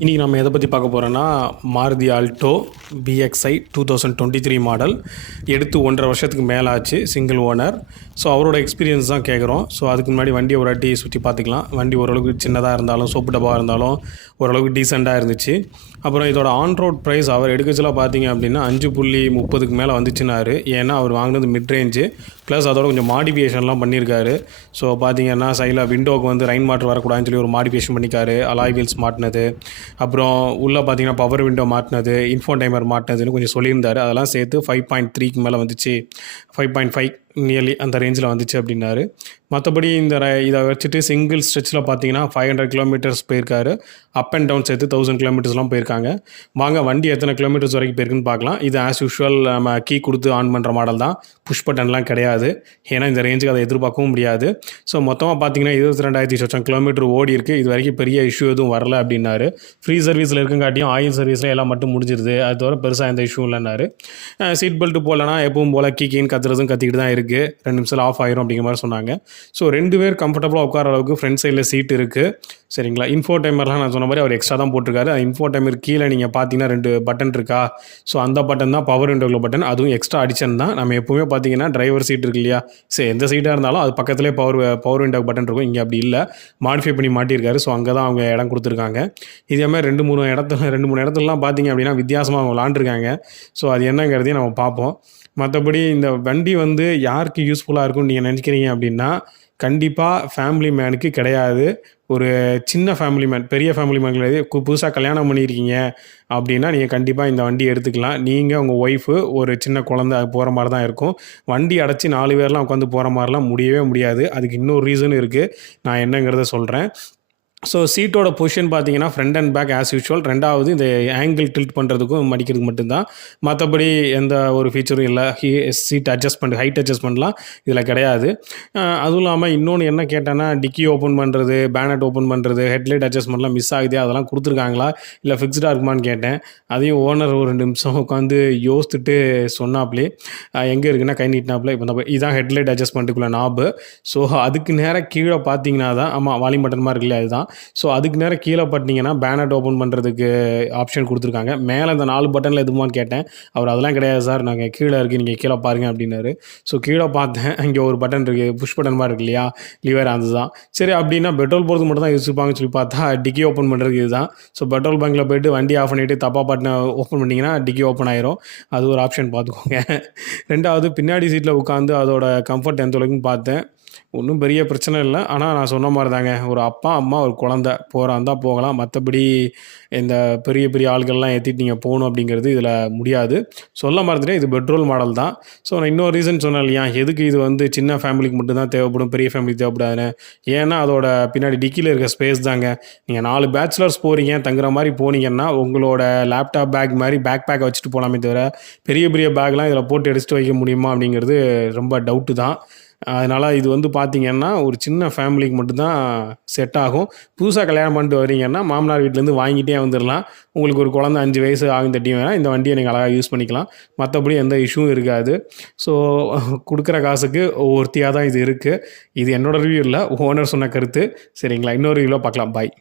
இன்றைக்கி நம்ம எதை பற்றி பார்க்க போகிறோன்னா மாருதி ஆல்டோ பிஎக்ஸ்ஐ 2023 மாடல் எடுத்து 1.5 வருஷத்துக்கு மேலே ஆச்சு, சிங்கிள் ஓனர். ஸோ அவரோட எக்ஸ்பீரியன்ஸ் தான் கேட்குறோம். ஸோ அதுக்கு முன்னாடி வண்டியை ஒரு வாட்டி சுற்றி பார்த்துக்கலாம். வண்டி ஓரளவுக்கு சின்னதாக இருந்தாலும் சோப்பு டப்பாக இருந்தாலும் ஓரளவுக்கு டீசெண்டாக இருந்துச்சு. அப்புறம் இதோட ஆன் ரோட் ப்ரைஸ் அவர் எடுக்கச்சலாக பார்த்தீங்க அப்படின்னா 5.30 மேலே வந்துச்சுன்னாரு. ஏன்னா அவர் வாங்கினது மிட் ரேஞ்சு ப்ளஸ் அதோட கொஞ்சம் மாடிஃபிகேஷன்லாம் பண்ணியிருக்காரு. ஸோ பார்த்தீங்கன்னா சைடில் விண்டோவுக்கு வந்து ரைன் வாட்டர் வரக்கூடாதுன்னு சொல்லி ஒரு மாடிஃபிகேஷன் பண்ணிக்காரு, அலாய் வீல்ஸ் மாட்டினது, அப்புறம் உள்ளே பார்த்தீங்கன்னா பவர் விண்டோ மாட்டினது, இன்ஃபோடைமர் மாட்டினதுன்னு கொஞ்சம் சொல்லியிருந்தார். அதெல்லாம் சேர்த்து 5.3க்கு மேலே வந்துச்சு, 5.5 நியர்லி அந்த ரேஞ்சில் வந்துச்சு அப்படின்னாரு. மற்றபடி இதை வச்சுட்டு சிங்கிள் ஸ்ட்ரெச்சில் பார்த்தீங்கன்னா 500 கிலோமீட்டர்ஸ் போயிருக்காரு. அப் அண்ட் டவுன் சேர்த்து 1000 கிலோமீட்டர்ஸ்லாம் போயிருக்காங்க. வாங்க வண்டி எத்தனை கிலோமீட்டர்ஸ் வரைக்கும் போயிருக்குன்னு பார்க்கலாம். இது ஆஸ் யூஷுவல் நம்ம கீ கொடுத்து ஆன் பண்ணுற மாடல் தான், புஷ் பட்டன்லாம் கிடையாது. ஏன்னா இந்த ரேஞ்சுக்கு அதை எதிர்பார்க்கவும் முடியாது. ஸோ மொத்தமாக பார்த்தீங்கன்னா 22,000 கிலோமீட்டர் ஓடி இருக்குது. இது வரைக்கும் பெரிய இஷ்யூ எதுவும் வரல அப்படின்னாரு. ஃப்ரீ சர்வீஸில் இருக்குங்காட்டியும் ஆயில் சர்வீஸில் எல்லாம் மட்டும் முடிஞ்சிருது, அது தவிர பெருசாக எந்த இஷ்யூ இல்லைன்னாரு. சீட் பெல்ட் போடலன்னா எப்பவும் போல் கீன்னு கத்துறதும் கத்திக்கிட்டு தான் இருக்குது, 2 நிமிஷத்தில் ஆஃப் ஆயிரும் அப்படிங்கிற மாதிரி சொன்னாங்க. ஸோ 2 பேர் கம்ஃபர்டபுளாக உட்கார அளவுக்கு ஃப்ரண்ட் சைடில் சீட் இருக்குது. சரிங்களா. இன்ஃபோடைமர்லாம் நான் சொன்ன மாதிரி அவர் எக்ஸ்ட்ரா தான் போட்டிருக்காரு. இன்ஃபோடைமர் கீழே நீங்கள் பார்த்தீங்கன்னா 2 பட்டன் இருக்கா, ஸோ அந்த பட்டன் தான் பவர் விண்டோவில் பட்டன், அதுவும் எக்ஸ்ட்ரா அடிஷன் தான். நம்ம எப்போவுமே பார்த்தீங்கன்னா டிரைவர் சீட் இருக்கு இல்லையா, சரி எந்த சீட்டாக இருந்தாலும் அது பக்கத்துலேயே பவர் விண்டோ பட்டன் இருக்கும். இங்கே அப்படி இல்லை, மாடிஃபை பண்ணி மாட்டியிருக்காரு. ஸோ அங்கே தான் அவங்க இடம் கொடுத்துருக்காங்க. இதே மாதிரி 2-3 இடத்துலலாம் பார்த்தீங்க அப்படின்னா வித்தியாசமாக அவங்க விளாண்டுருக்காங்க. ஸோ அது என்னங்கிறதையும் நம்ம பார்ப்போம். மற்றபடி இந்த வண்டி வந்து யாருக்கு யூஸ்ஃபுல்லாக இருக்கும்னு நீங்கள் நினைக்கிறீங்க அப்படின்னா கண்டிப்பாக ஃபேமிலி மேனுக்கு கிடையாது. ஒரு சின்ன ஃபேமிலி மேன், பெரிய ஃபேமிலி மேன் கிடையாது. புதுசாக கல்யாணம் பண்ணியிருக்கீங்க அப்படின்னா நீங்கள் கண்டிப்பாக இந்த வண்டி எடுத்துக்கலாம். நீங்கள் உங்கள் ஒய்ஃபு ஒரு சின்ன குழந்தை போகிற மாதிரி தான் இருக்கும். வண்டி அடைச்சி 4 பேர்லாம் உட்காந்து போகிற மாதிரிலாம் முடியவே முடியாது. அதுக்கு இன்னொரு ரீசன் இருக்குது, நான் என்னங்கிறத சொல்கிறேன். ஸோ சீட்டோட பொசிஷன் பார்த்தீங்கன்னா front and back as usual. 2வது இந்த ஆங்கிள் டில்ட் பண்ணுறதுக்கும் மடிக்கிறதுக்கு மட்டும்தான், மற்றபடி எந்த ஒரு ஃபீச்சரும் இல்லை. சீட் அட்ஜஸ்ட்மெண்ட், ஹைட் அட்ஜஸ்ட்மெண்ட்லாம் இதில் கிடையாது. அதுவும் இல்லாமல் இன்னொன்று என்ன கேட்டேன்னா, டிக்கி ஓப்பன் பண்ணுறது, பேனட் ஓப்பன் பண்ணுறது, ஹெட்லைட் அட்ஜஸ்ட்மெண்ட்லாம் மிஸ் ஆகுது, அதெல்லாம் கொடுத்துருக்காங்களா இல்லை ஃபிக்ஸ்டாக இருக்குமான்னு கேட்டேன். அதையும் ஓனர் ஒரு 2 நிமிஷம் உட்காந்து யோசித்துட்டு சொன்னாப்லே, எங்கே இருக்குன்னா கை நீட்டினாப்ல. இப்போ இதான் ஹெட்லைட் அட்ஜஸ்ட்மெண்ட்டுக்குள்ள நாபு. ஸோ அதுக்கு நேராக கீழே பார்த்தீங்கன்னா தான், ஆமாம் வால்யூம் பட்டன் மாதிரி இருக்குல்ல அதுதான். ஸோ அதுக்கு நேரம் கீழே பட்டிங்கன்னா பேனட் ஓப்பன் பண்ணுறதுக்கு ஆப்ஷன் கொடுத்துருக்காங்க. மேலே இந்த 4 பட்டனில் எதுமான்னு கேட்டேன். அவர் அதெல்லாம் கிடையாது சார், நாங்கள் கீழே இருக்குது, நீங்கள் கீழே பாருங்கள் அப்படின்னாரு. ஸோ கீழே பார்த்தேன், அங்கே ஒரு பட்டன் இருக்குது, புஷ் பட்டன் மாதிரி இருக்கு இல்லையா, லிவர், அதுதான். சரி அப்படின்னா பெட்ரோல் போகிறதுக்கு மட்டும் தான் யூஸ் இருப்பாங்கன்னு சொல்லி பார்த்தா டிக்கி ஓப்பன் பண்ணுறதுக்கு இதுதான். ஸோ பெட்ரோல் பங்கில் போய்ட்டு வண்டி ஆஃப் பண்ணிவிட்டு தப்பா பட்டனை ஓப்பன் பண்ணிங்கன்னா டிக்கி ஓப்பன் ஆயிரும். அது ஒரு ஆப்ஷன் பார்த்துக்கோங்க. 2வது பின்னாடி சீட்டில் உட்காந்து அதோட கம்ஃபர்ட் எந்த அளவுக்குன்னு பார்த்தேன். ஒன்றும் பெரிய பிரச்சனை இல்லை. ஆனால் நான் சொன்ன மாதிரி தாங்க, ஒரு அப்பா அம்மா ஒரு குழந்தை போகிறாந்தா போகலாம். மற்றபடி இந்த பெரிய பெரிய ஆள்கள்லாம் ஏற்றிட்டு நீங்கள் போகணும் அப்படிங்கிறது இதில் முடியாது. சொல்ல மறந்துட்டேன், இது பெட்ரோல் மாடல் தான். ஸோ நான் இன்னொரு ரீசன் சொன்னேன் இல்லையா, எதுக்கு இது வந்து சின்ன ஃபேமிலிக்கு மட்டும்தான் தேவைப்படும், பெரிய ஃபேமிலிக்கு தேவைப்படாதுன்னு. ஏன்னா அதோட பின்னாடி டிக்கியில் இருக்க ஸ்பேஸ் தாங்க. நீங்கள் 4 பேச்சுலர்ஸ் போகிறீங்க, தங்குற மாதிரி போனீங்கன்னா உங்களோட லேப்டாப் பேக் மாதிரி பேக் பேக்கை வச்சுட்டு போகலாமே தவிர பெரிய பெரிய பேக்லாம் இதில் போட்டு எடுத்துகிட்டு வைக்க முடியுமா அப்படிங்கிறது ரொம்ப டவுட்டு தான். அதனால் இது வந்து பார்த்திங்கன்னா ஒரு சின்ன ஃபேமிலிக்கு மட்டும்தான் செட் ஆகும். புதுசாக கல்யாணம் பண்ணிட்டு வரீங்கன்னா மாமனார் வீட்டிலேருந்து வாங்கிட்டே வந்துடலாம். உங்களுக்கு ஒரு குழந்தை 5 வயசு ஆகும் தட்டியும் வேணால் இந்த வண்டியை நீங்கள் அழகாக யூஸ் பண்ணிக்கலாம். மற்றபடி எந்த இஷ்யூவும் இருக்காது. ஸோ கொடுக்குற காசுக்கு ஒருத்தியாக தான் இது இருக்குது. இது என்னோடய ரிவ்யூ இல்லை, ஓனர் சொன்ன கருத்து. சரிங்களா, இன்னொரு ரிவ்யூவில் பார்க்கலாம். பாய்.